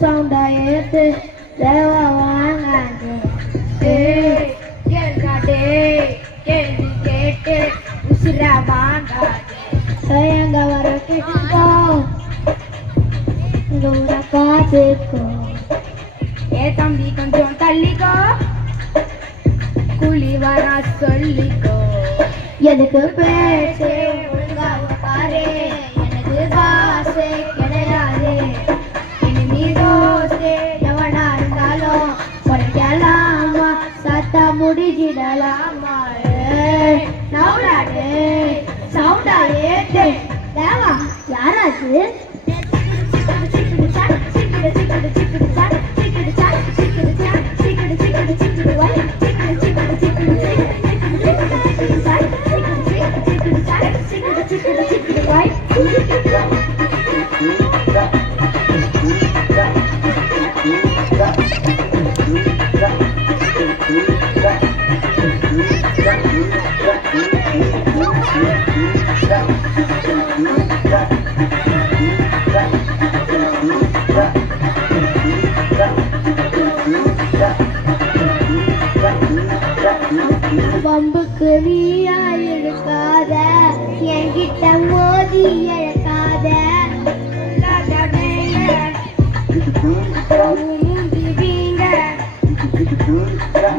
சவுண்டா ஏத்து தேவா வாங்காது கேட்காதே கேள்வி கேட்டு உசிரா வாங்காது எங்க வர கேட்டுக்கோ இங்க ஊர காத்துக்கோ ஏ தம்பி கொஞ்சம் தள்ளிக்கோ கூலி வர சொல்லிக்கோ எதுக்கு பேச்சு ஒழுங்கா பாரு எனக்கு பாசே கிடையாது இனி ரோசே எவனா இருந்தாலும் குறைக்கலாமா சத்தா முடிஞ்சிடலாமா நவுடாடு சவுண்டா ஏத்து தேவா யாராச்சு பம்புக்கு நீயா இருக்காத என்கிட்ட மோதி இழக்காத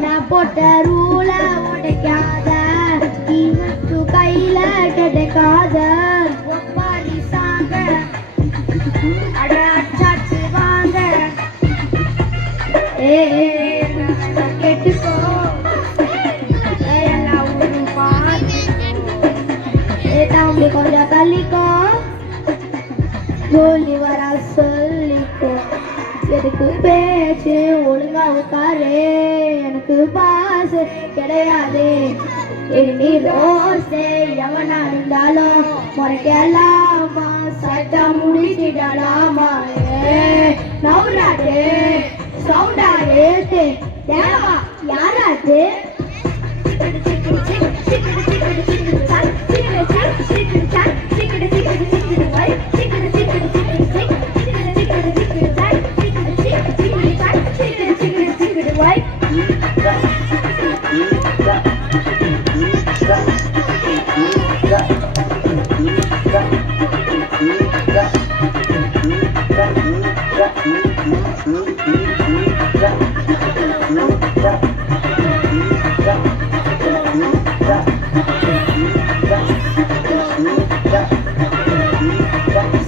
நான் போட்ட ரூல உடைக்காத இவத்து கையில கிடைக்காத ஒப்பாரி சாங்க அட அச்சாச்சு வாங்க கெட்டுக்கோ தம்பி கொஞ்சம் தள்ளிக்கோ கோலி வர சொல்லிக்கோ எதுக்கு பேச்சு ஒழுங்கா உட்காரு எனக்கு பாசு கிடையாது இனி ரோசே எவனா இருந்தாலும் முறைக்கலாமா சட்டம் முடிச்சிடலாமா நவுராட்டு சவுண்டா ஏத்து தேவா யாராச்சு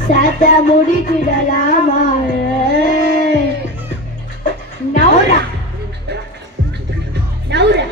சத்த முடிக்கிடலாமா நவுரா நவுரா